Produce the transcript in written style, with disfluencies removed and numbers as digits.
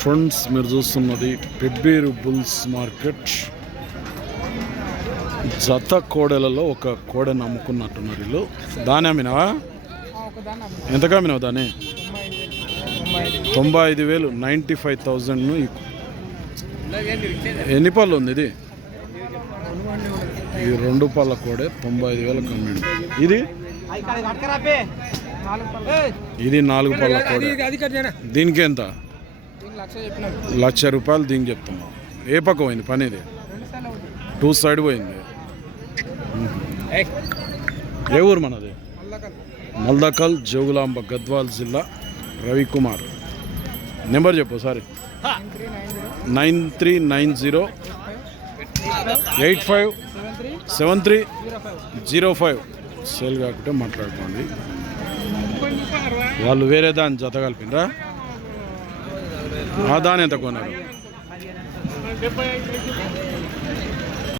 Friends మీరు చూస్తున్నది Pebbair bulls market. జత కోడెలలో ఒక కోడెను అమ్ముకున్నట్టున్నారు వీళ్ళు. దాని అమ్మినావా? ఎంతగా అమ్మినావు దాన్ని? 95,000, 95,000. ఎన్ని పళ్ళు ఉంది ఇది? ఈ 2 పళ్ళ కోడే 95,000 అమ్మిండు. ఇది 4 పళ్ళ కోడే. దీనికి ఎంత? ₹1,00,000 దీనికి చెప్తున్నావు. ఏ పక్క పోయింది పని? ఇది 2 సైడ్ పోయింది. ఏ ఊరు మనది? మల్దకల్, జోగులాంబ, గద్వాల్ జిల్లా. రవికుమార్ నెంబర్ చెప్పు సారీ. 9390857305. సేల్ కాకుంటే మాట్లాడుకోండి. వాళ్ళు వేరే దాన్ని జత కలిపినరా? ఆ దాని ఎంత కొన్నారు?